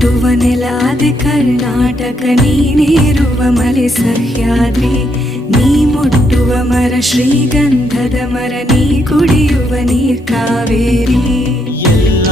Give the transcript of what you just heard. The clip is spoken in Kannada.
ಹುಟ್ಟುವ ನೆಲಾದೆ ಕರ್ನಾಟಕ, ನೀನೇರುವ ಮಲೆ ಸಹ್ಯಾದ್ರಿ, ನೀ ಮುಟ್ಟುವ ಮರ ಶ್ರೀಗಂಧದ ಮರ, ನೀ ಕುಡಿಯುವ ನೀರ್ ಕಾವೇರಿ. ಎಲ್ಲ